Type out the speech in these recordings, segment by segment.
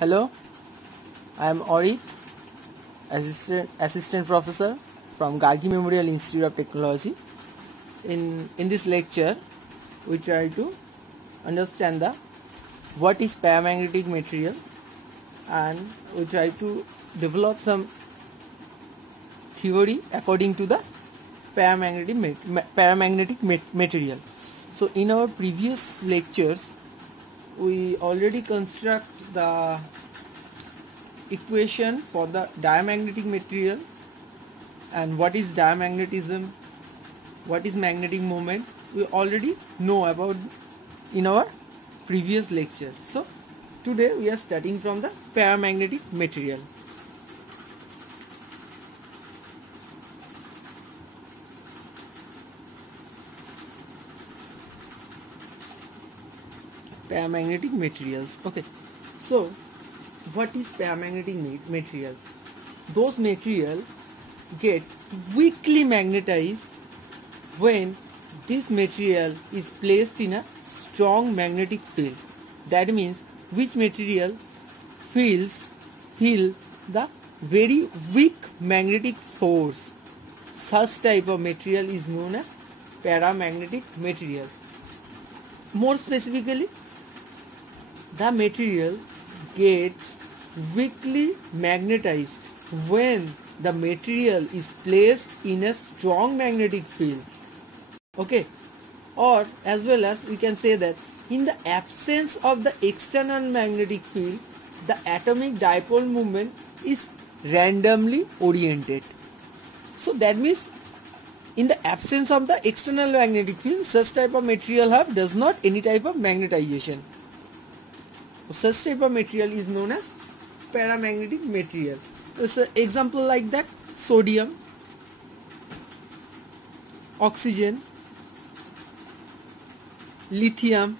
Hello, I am Orit, assistant professor from Gargi Memorial Institute of Technology. In this lecture, we try to understand what is paramagnetic material, and we try to develop some theory according to the paramagnetic material. So in our previous lectures, we already construct the equation for the diamagnetic material and what is diamagnetism, what is magnetic moment. We already know about in our previous lecture. So today we are starting from the paramagnetic material. Paramagnetic materials. Okay, so what is paramagnetic material? Those material get weakly magnetized when this material is placed in a strong magnetic field. That means which material feel the very weak magnetic force. Such type of material is known as paramagnetic material. More specifically, the material gets weakly magnetized when the material is placed in a strong magnetic field. Okay, or as well as we can say that in the absence of the external magnetic field, the atomic dipole moment is randomly oriented. So that means in the absence of the external magnetic field, such type of material does not any type of magnetization. Such type of material is known as paramagnetic material. So example like that: sodium, oxygen, lithium,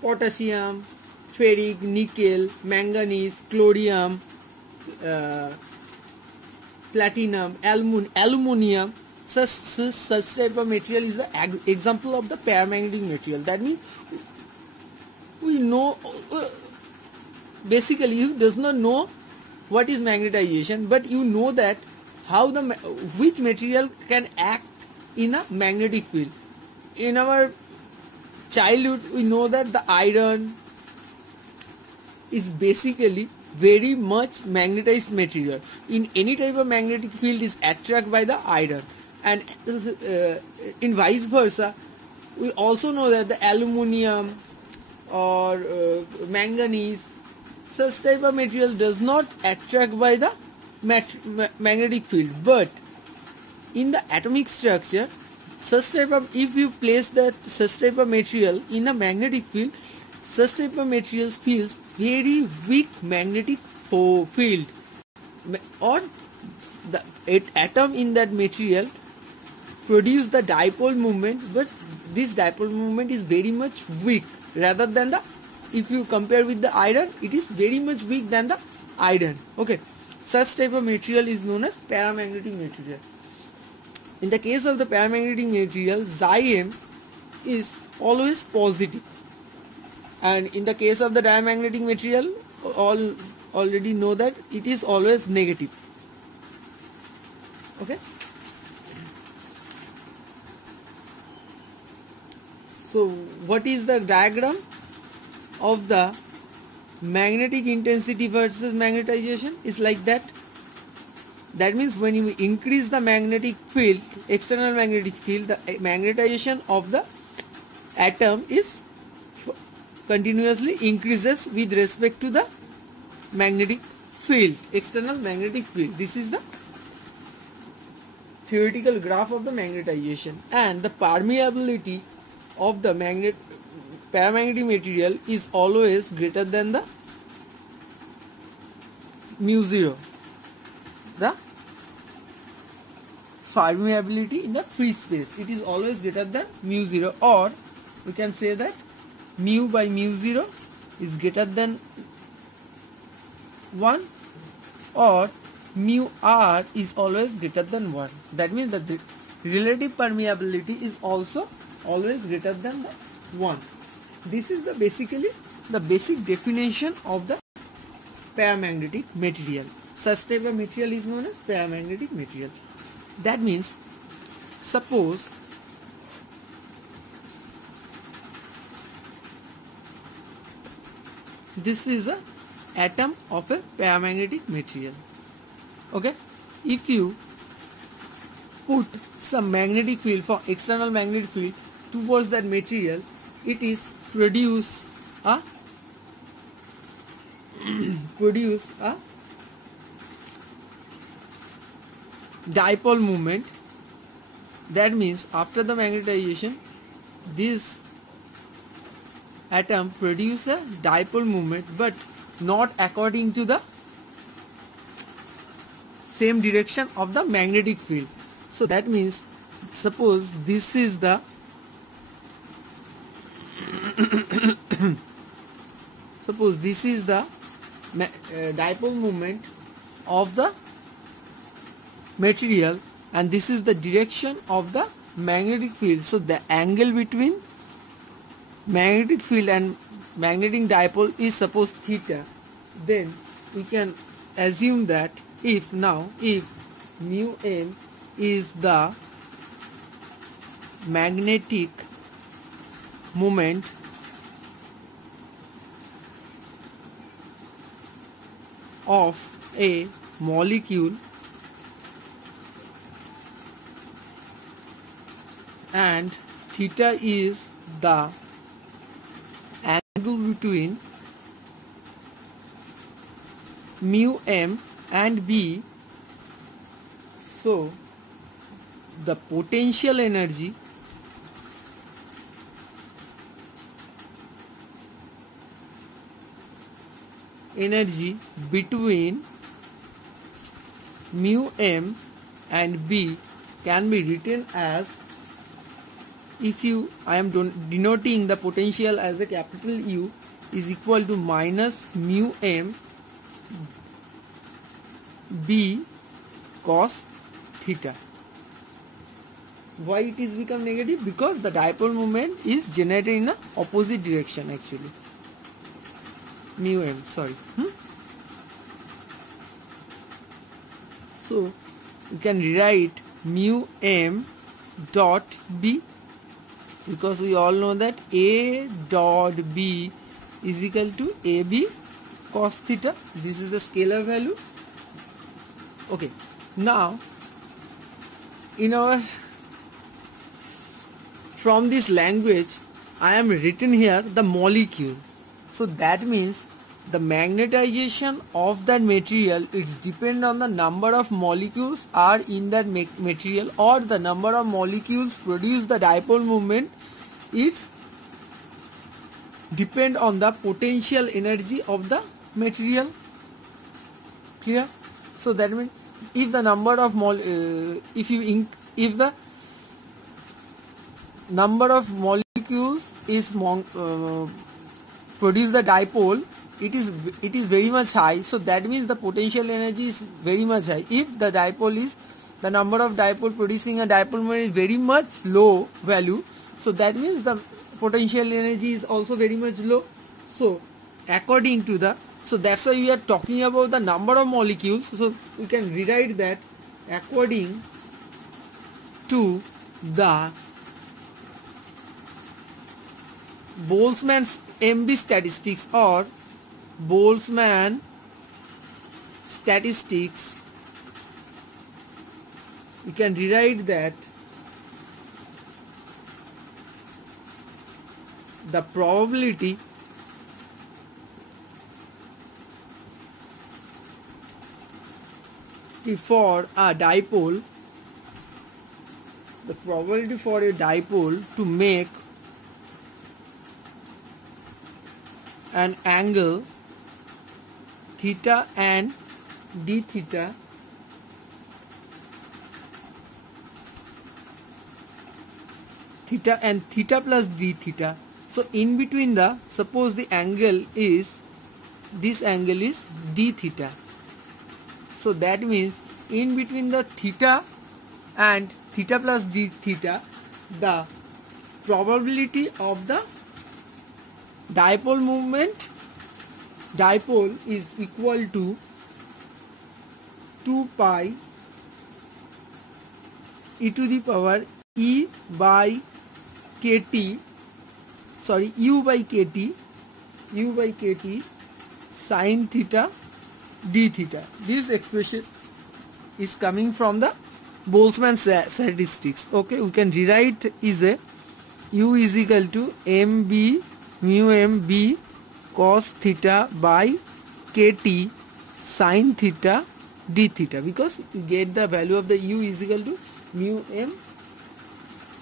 potassium, ferric, nickel, manganese, chlorium, platinum, aluminium. Such type of material is an example of the paramagnetic material. That means we know, basically you does not know what is magnetization, but you know that how which material can act in a magnetic field. In our childhood, we know that the iron is basically very much magnetized material. In any type of magnetic field is attracted by the iron. And in vice versa, we also know that the aluminium or manganese, such type of material does not attract by the magnetic field. But in the atomic structure, such type of, if you place such type of material in a magnetic field, such type of materials feels very weak magnetic field, or the atom in that material produce the dipole moment, but this dipole moment is very much weak rather than if you compare with the iron, it is very much weak than the iron. Okay, such type of material is known as paramagnetic material. In the case of the paramagnetic material, Xi(m) is always positive, and in the case of the diamagnetic material, already know that it is always negative. Okay. So what is the diagram of the magnetic intensity versus magnetization? Is like that. That means when you increase the magnetic field, external magnetic field, the magnetization of the atom is continuously increases with respect to the magnetic field, external magnetic field. This is the theoretical graph of the magnetization, and the permeability of the paramagnetic material is always greater than the mu0. The permeability in the free space, it is always greater than mu0, or we can say that mu by mu0 is greater than 1, or mu r is always greater than 1. That means that the relative permeability is also always greater than 1. this is the basically the basic definition of the paramagnetic material. Such type of material is known as paramagnetic material. That means, suppose this is a atom of a paramagnetic material. Okay, if you put some magnetic field, for external magnetic field towards that material, it is produce a dipole moment. That means after the magnetization, this atom produce a dipole moment, but not according to the same direction of the magnetic field. So that means, suppose this is the dipole moment of the material, and this is the direction of the magnetic field. So the angle between magnetic field and magnetic dipole is suppose theta. Then we can assume that if mu m is the magnetic moment of a molecule, and theta is the angle between mu m and b, so the potential energy between mu m and b can be written as, I am denoting the potential as a capital U, is equal to minus mu m b cos theta. Why it is become negative? Because the dipole moment is generated in a opposite direction actually. Mu m, sorry. So you can rewrite mu m dot b, because we all know that a dot b is equal to ab cos theta. This is the scalar value. Okay, now from this language I am written here the molecule. So that means the magnetization of that material, it's depend on the number of molecules are in that material, or the number of molecules produce the dipole moment. It's depend on the potential energy of the material. Clear? So that means if the number of if the number of molecules is produce the dipole, it is very much high, so that means the potential energy is very much high. If the number of dipole producing a dipole moment is very much low value, so that means the potential energy is also very much low. So according to the, so that's why we are talking about the number of molecules. So we can rewrite that according to the Boltzmann's MB statistics or Boltzmann statistics, we can rewrite that the probability for a dipole, to make an angle theta and d theta and theta plus d theta. So in between the, suppose the angle is, this angle is d theta. So that means in between the theta and theta plus d theta, the probability of the dipole moment, dipole is equal to 2 pi e to the power e by kt, sorry, u by kt sin theta d theta. This expression is coming from the Boltzmann statistics. Okay, we can rewrite is a u is equal to mb mu m b cos theta by kt sin theta d theta, because you get the value of the u is equal to mu m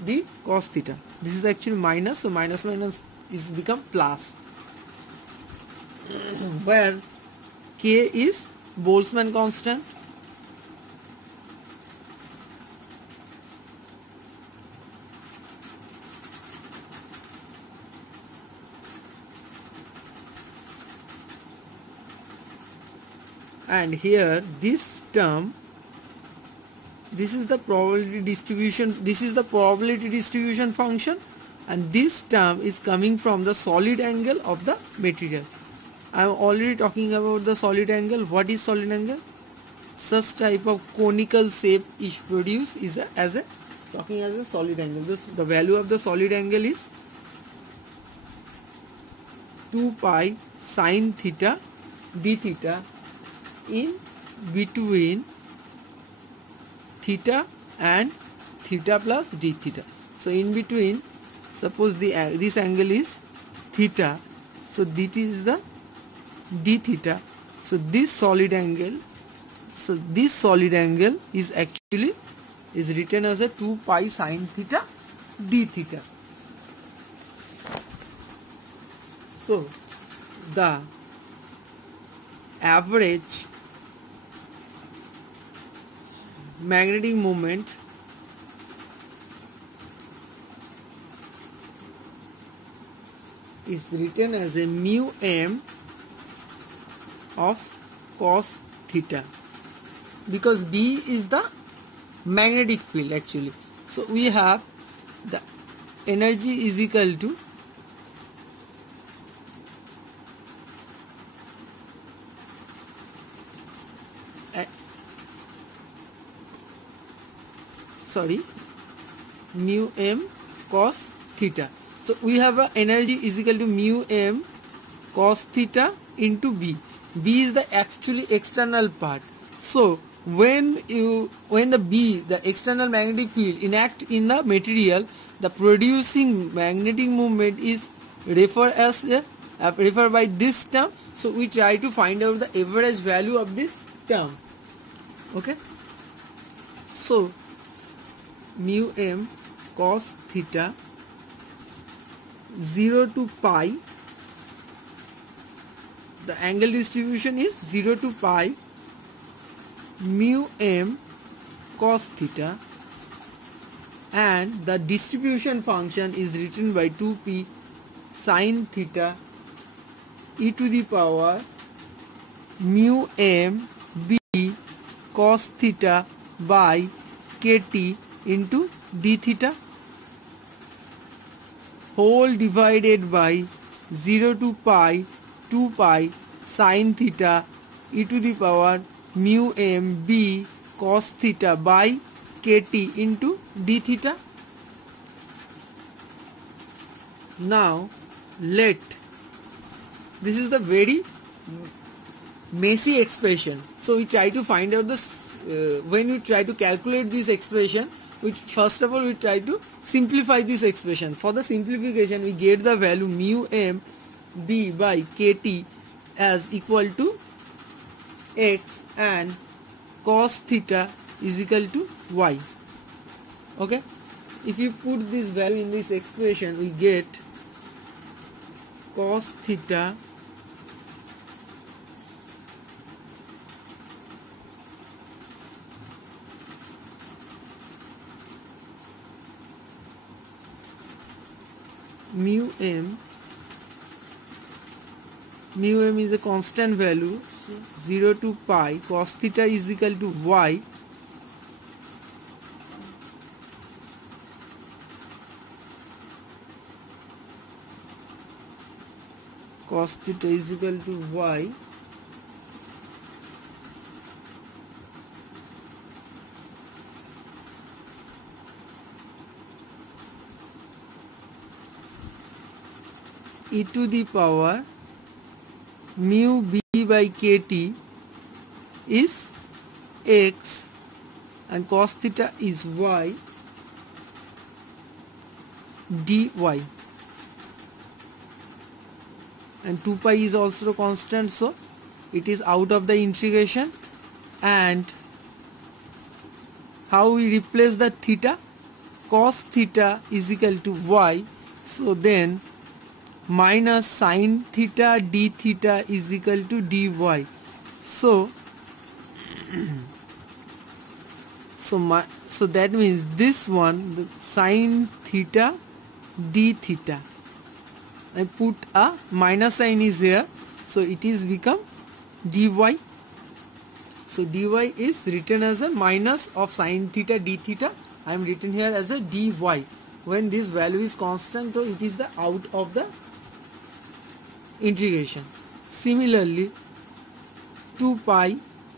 d cos theta. This is actually minus, so minus minus is become plus, where k is Boltzmann constant. And here this term, this is the probability distribution, this is the probability distribution function, and this term is coming from the solid angle of the material. I am already talking about the solid angle. What is solid angle? Such type of conical shape is produced is talking as a solid angle. The value of the solid angle is 2 pi sin theta d theta in between theta and theta plus d theta. So in between, suppose this angle is theta, so this is the d theta. So this solid angle is actually is written as a 2 pi sin theta d theta. So the average magnetic moment is written as a mu m of cos theta, because B is the magnetic field actually. So we have the energy is equal to mu m cos theta. So we have a energy is equal to mu m cos theta into B. B is the actually external part. So when the external magnetic field enact in the material, the producing magnetic moment is referred by this term. So we try to find out the average value of this term. Okay. So mu m cos theta 0 to pi, the angle distribution is 0 to pi mu m cos theta, and the distribution function is written by 2p sin theta e to the power mu m b cos theta by kt into d theta whole divided by 0 to pi 2 pi sin theta e to the power mu m b cos theta by kt into d theta. Now this is the very messy expression. So we try to find out this when we try to calculate this expression, first of all we try to simplify this expression. For the simplification, we get the value mu m b by kt as equal to x and cos theta is equal to y. Okay, if you put this value in this expression, we get cos theta mu m is a constant value, so 0 to pi cos theta is equal to y cos theta is equal to y e to the power mu b by kt is x and cos theta is y dy, and 2 pi is also constant, so it is out of the integration. And how we replace the theta? Cos theta is equal to y, so then minus sin theta d theta is equal to dy. So so that means this one, the sin theta d theta, I put a minus sign is here, so it is become dy. So dy is written as a minus of sin theta d theta. I am written here as a dy. When this value is constant, so it is the out of the integration. Similarly, 2 pi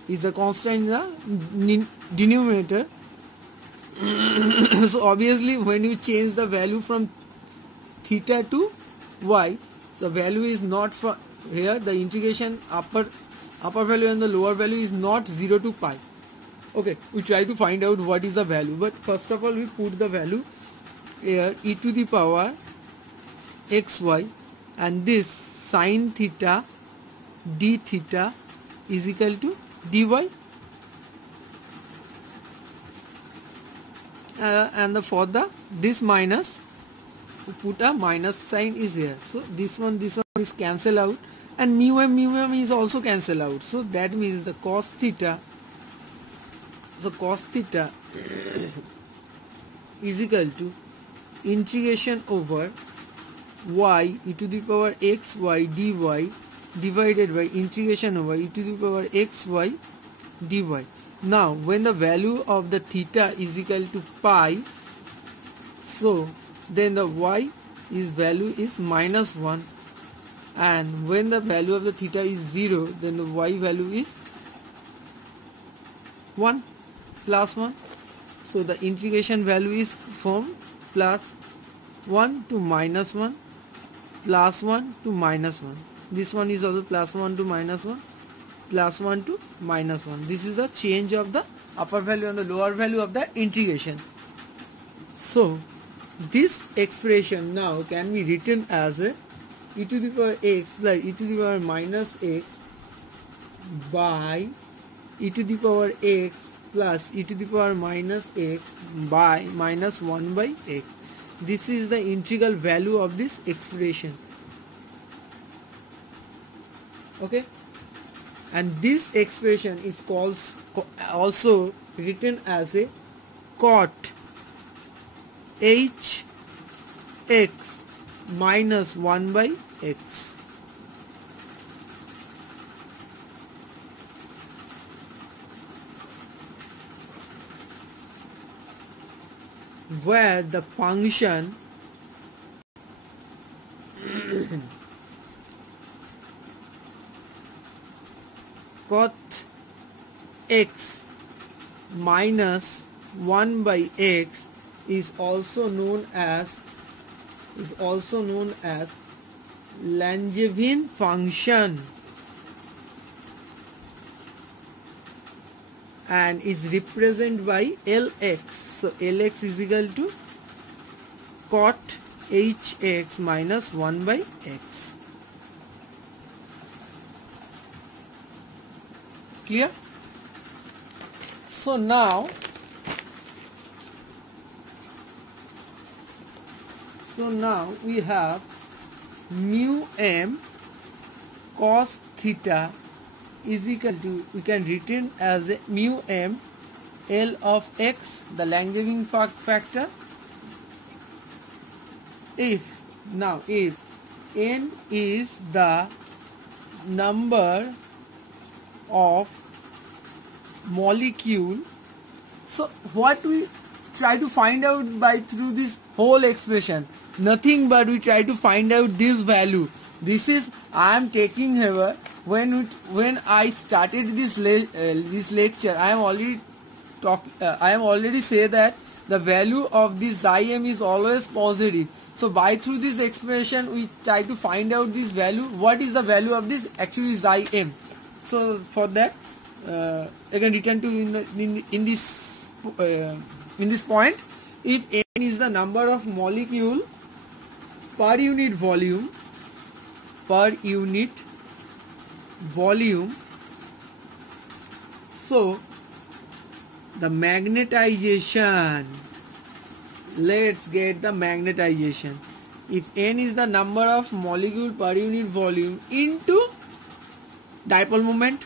is a constant in the denominator. So obviously when you change the value from theta to y, the value is not from here, the integration upper value and the lower value is not 0 to pi. Okay, we try to find out what is the value, but first of all we put the value here, e to the power xy, and this sin theta d theta is equal to dy, and for the this minus, put a minus sign is here, so this one is cancel out, and mu m is also cancel out. So that means the cos theta, so cos theta is equal to integration over y e to the power xy dy divided by integration over e to the power xy dy. Now when the value of the theta is equal to pi, so then the y is value is minus 1, and when the value of the theta is 0, then the y value is 1 plus 1. So the integration value is from plus 1 to minus 1, plus 1 to minus 1. This one is also plus 1 to minus 1, plus 1 to minus 1. This is the change of the upper value and the lower value of the integration. So this expression now can be written as a e to the power x plus e to the power minus x by e to the power x plus e to the power minus x by minus 1 by x. This is the integral value of this expression. Okay, and this expression is called also written as a cot h x minus 1 by x. Where the function cot x minus 1 by x is also known as Langevin function, and is represented by Lx. So Lx is equal to cot hx minus 1 by x. Clear? So now we have mu m cos theta is equal to, we can written as a mu m L of x, the Langevin factor, if n is the number of molecule. So what we try to find out by through this whole expression, nothing but we try to find out this value, This is I am taking here when I started this lecture. I am already say that the value of this xi m is always positive. So by through this expression we try to find out this value. What is the value of this actually xi m? So for that I can return to in this point. If n is the number of molecule per unit volume, so the magnetization, let's get the magnetization. If n is the number of molecule per unit volume into dipole moment,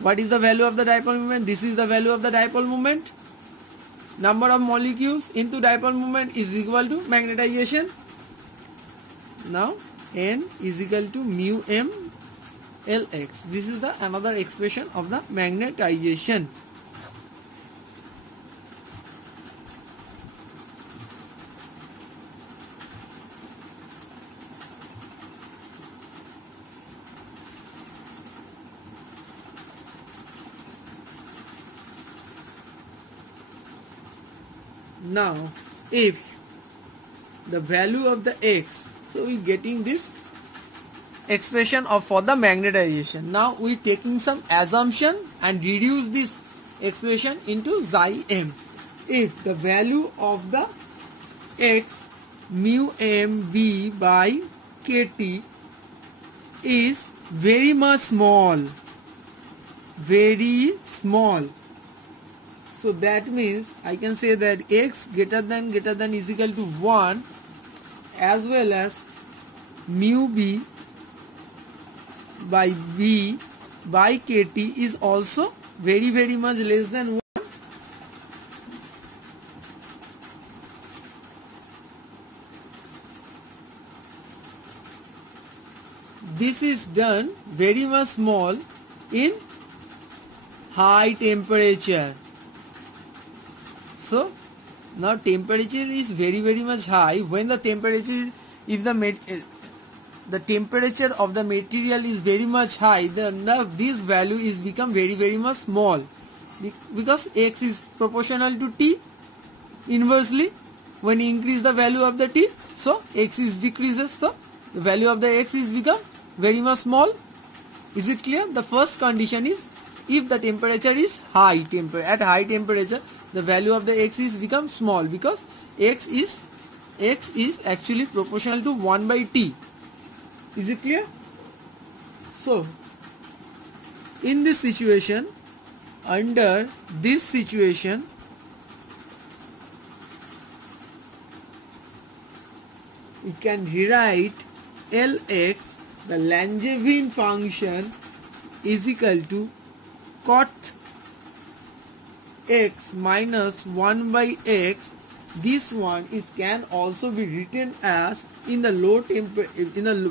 what is the value of the dipole moment? This is the value of the dipole moment. Number of molecules into dipole moment is equal to magnetization. Now n is equal to mu m Lx. This is the another expression of the magnetization. Now if the value of the x, so we getting this expression of for the magnetization. Now we taking some assumption and reduce this expression into xi m. If the value of the x mu m b by kt is very much small, so that means I can say that x greater than is equal to 1 as well as mu b by b by kt is also very much less than 1. This is done very much small in high temperature. So now temperature is very much high. When the temperature, if the temperature of the material is very much high, then this value is become very much small, because x is proportional to t. Inversely, when you increase the value of the t, so x is decreases, so the value of the x is become very much small. Is it clear? The first condition is if the temperature is high, at high temperature the value of the x is become small, because x is actually proportional to 1 by t. Is it clear? So in this situation, under this situation, we can rewrite Lx, the Langevin function, is equal to cot x minus 1 by x. This one can also be written as in the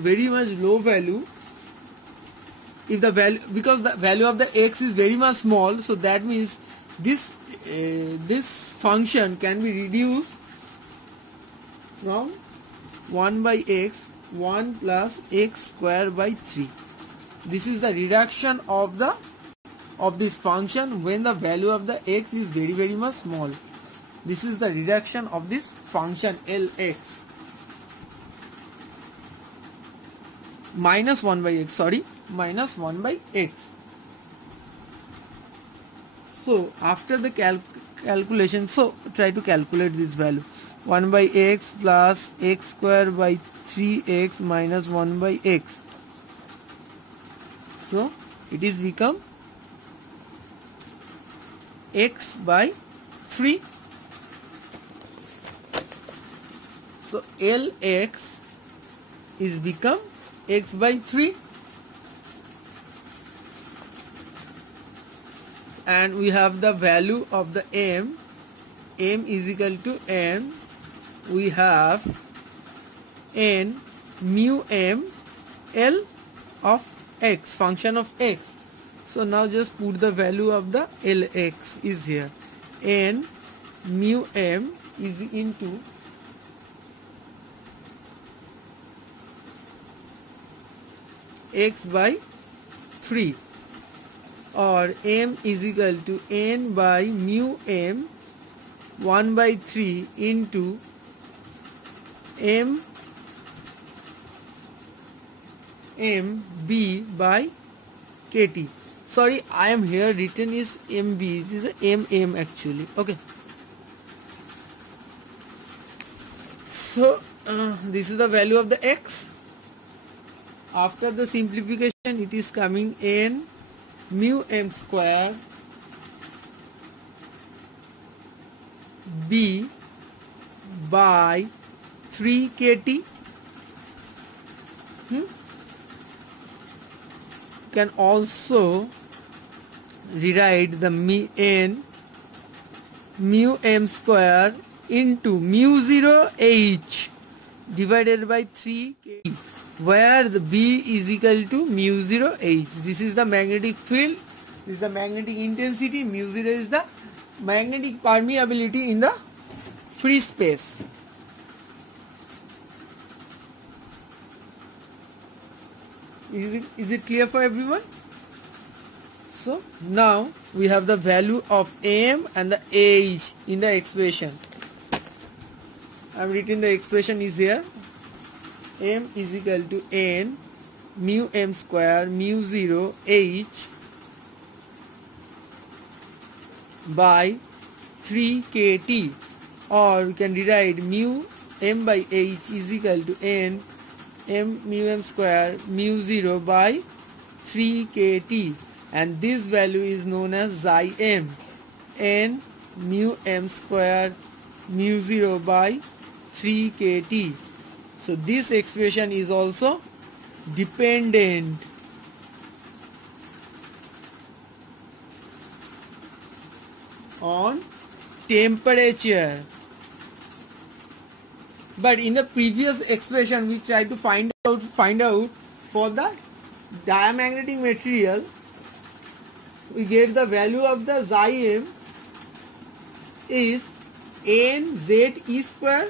very much low value. If the value, because the value of the x is very much small, so that means this function can be reduced from 1 by x, 1 plus x square by 3. This is the reduction of this function when the value of the x is very much small. This is the reduction of this function Lx. Minus 1 by x, minus 1 by x. So after the calculation, so try to calculate this value. 1 by x plus x square by 3x minus 1 by x. So it is become x by 3. So Lx is become x by 3, and we have the value of the m is equal to n. We have n mu m L of x, function of x. So now just put the value of the Lx is here. N mu m is into x by 3, or m is equal to n by mu m 1 by 3 into m b by kt. Sorry, I am here written is mb. This is mm actually. Okay. So this is the value of the x. After the simplification, it is coming n mu m square b by 3 kt. Can also rewrite the n mu m square into mu 0 h divided by 3 k, where the b is equal to mu 0 h. This is the magnetic field, this is the magnetic intensity, mu 0 is the magnetic permeability in the free space. Is it clear for everyone? So now we have the value of m and the h in the expression. I am written the expression is here. M is equal to n mu m square mu 0 h by 3 kt, or we can rewrite mu m by h is equal to n m mu m square mu 0 by 3 kt, and this value is known as xi m, n mu m square mu 0 by 3 kt. So this expression is also dependent on temperature. But in the previous expression we tried to find out for the diamagnetic material, we get the value of the xi m is nze square.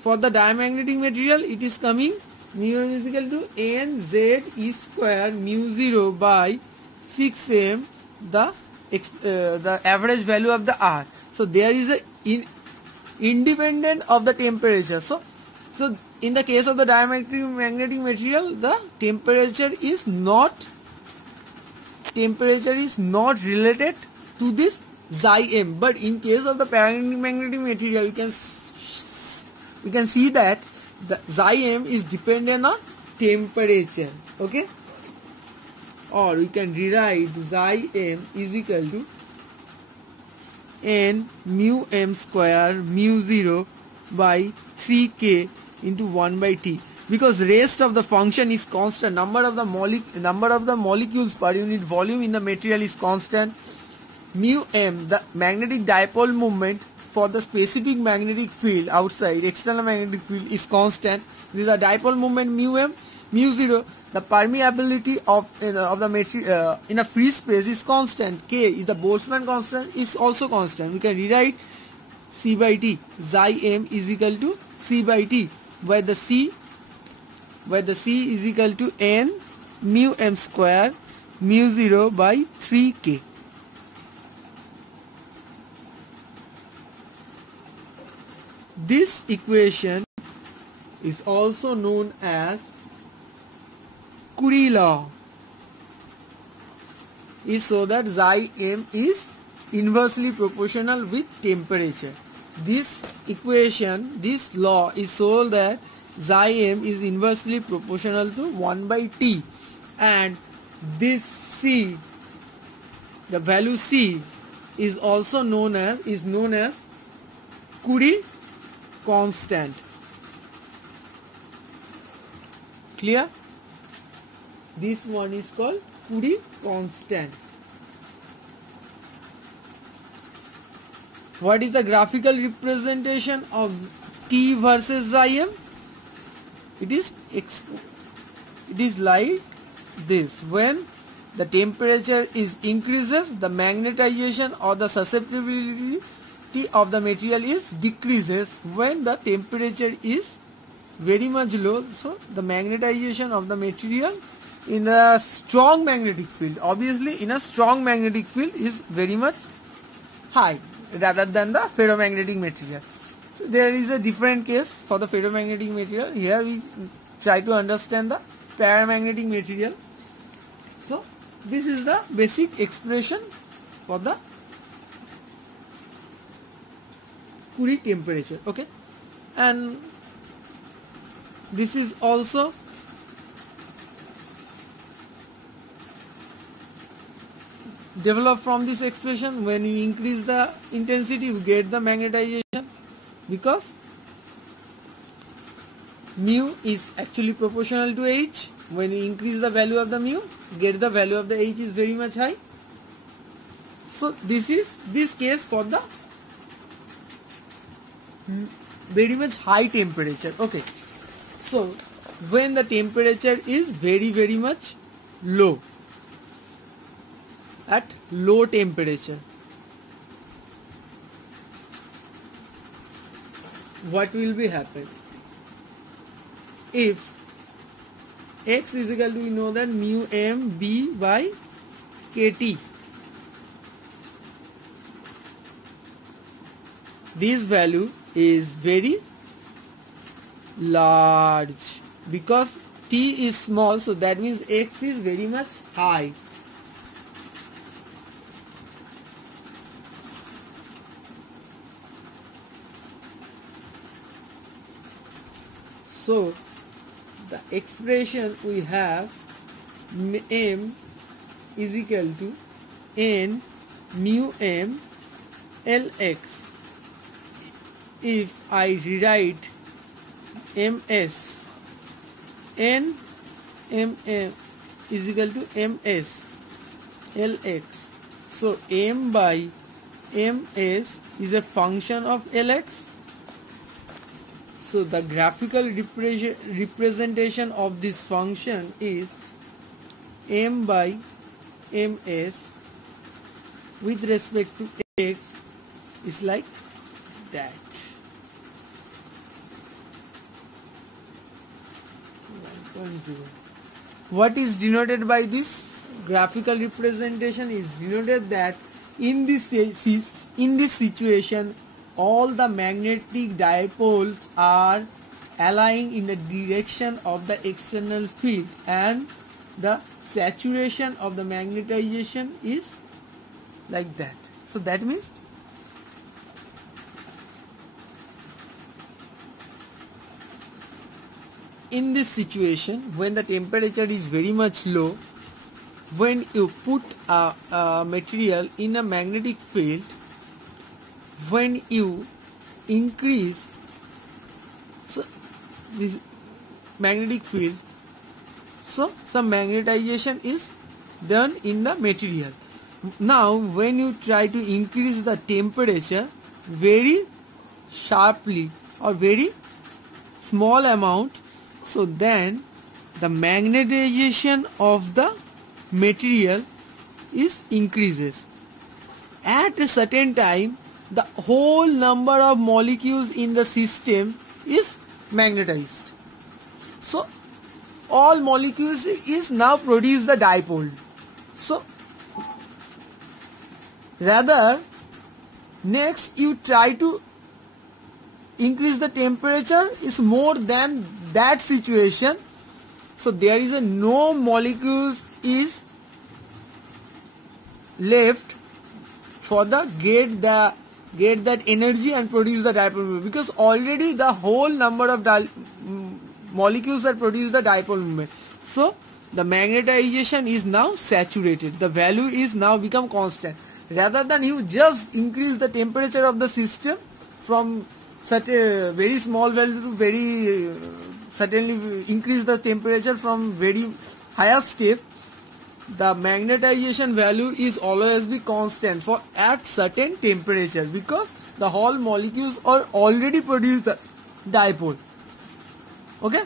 For the diamagnetic material it is coming mu is equal to nze square mu 0 by 6m, the average value of the R. So there is a independent of the temperature. So in the case of the diamagnetic material, the temperature is not related to this xi m. But in case of the paramagnetic material, we can see that the xi m is dependent on temperature. Okay, or we can rewrite xi m is equal to n mu m square mu 0 by 3k into 1 by t, because rest of the function is constant. Number of the molecules per unit volume in the material is constant. Mu m, the magnetic dipole moment for the specific magnetic field outside, external magnetic field, is constant. This is a dipole moment mu m. Mu 0, the permeability of the material in a free space is constant. K is the Boltzmann constant, is also constant. We can rewrite C by T. Xi m is equal to C by T, where the C is equal to n mu m square mu 0 by 3k. This equation is also known as Curie law, is so that xi m is inversely proportional with temperature. This equation, this law is so that xi m is inversely proportional to 1 by t, and this C, the value C, is also known as Curie constant. Clear? This one is called Curie constant. What is the graphical representation of T versus xi m? It is like this. When the temperature is increases, the magnetization or the susceptibility of the material is decreases. When the temperature is very much low, so the magnetization of the material in a strong magnetic field. Obviously, in a strong magnetic field is very much high rather than the ferromagnetic material. So there is a different case for the ferromagnetic material. Here we try to understand the paramagnetic material. So this is the basic expression for the Curie temperature. Okay, and this is also developed from this expression. When you increase the intensity, you get the magnetization, because mu is actually proportional to H. When you increase the value of the mu, get the value of the H is very much high. So this is this case for the very much high temperature. Okay, so when the temperature is very much low, at low temperature, what will be happen? If X is equal to, we know that mu m B by kT, this value is very large because T is small, so that means X is very much high. So the expression we have, m is equal to n mu m Lx. If I rewrite ms, n m is equal to ms Lx. So m by ms is a function of Lx. So the graphical representation of this function is m by ms with respect to x is like that. What is denoted by this graphical representation is denoted that in this situation, all the magnetic dipoles are aligning in the direction of the external field, and the saturation of the magnetization is like that. So that means in this situation, when the temperature is very much low, when you put a material in a magnetic field, when you increase this magnetic field, so some magnetization is done in the material. Now when you try to increase the temperature very sharply or very small amount, so then the magnetization of the material is increases. At a certain time, the whole number of molecules in the system is magnetized. So all molecules is now produce the dipole. So rather, next you try to increase the temperature is more than that situation. So there is no molecules is left for the get that energy and produce the dipole moment, because already the whole number of molecules that produce the dipole moment. So the magnetization is now saturated. The value is now become constant. Rather than you just increase the temperature of the system from such a very small value to very certainly increase the temperature from very higher step, the magnetization value is always be constant for at certain temperature, because the whole molecules are already produce the dipole. Okay,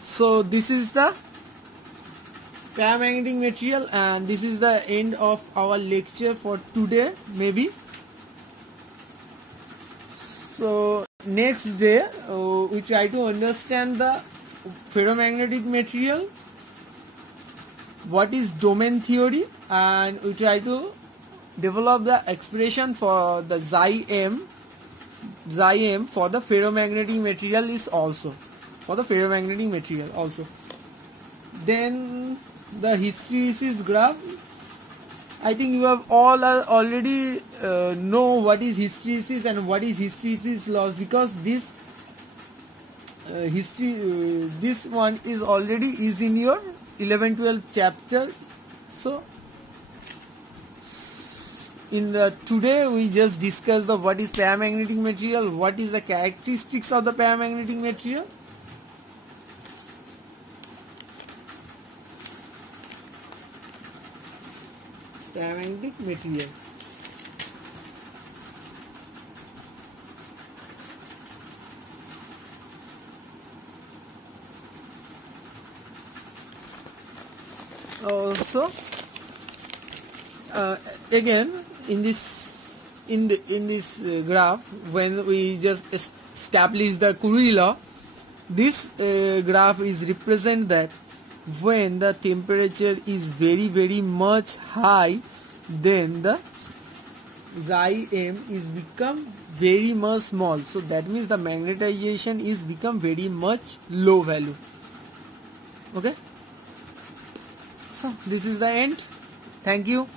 so this is the paramagnetic material, and this is the end of our lecture for today maybe. So next day we try to understand the ferromagnetic material, what is domain theory, and we try to develop the expression for the xi m for the ferromagnetic material is also Then the hysteresis graph, I think you have all already know what is hysteresis and what is hysteresis loss, because this this one is already is in your 11-12 chapter. So in the today we just discuss the what is paramagnetic material, what is the characteristics of the paramagnetic material. Paramagnetic material. So again in this graph, when we just establish the Curie law, this graph is represent that when the temperature is very much high, then the xi m is become very much small. So that means the magnetization is become very much low value. Okay, so this is the end. Thank you.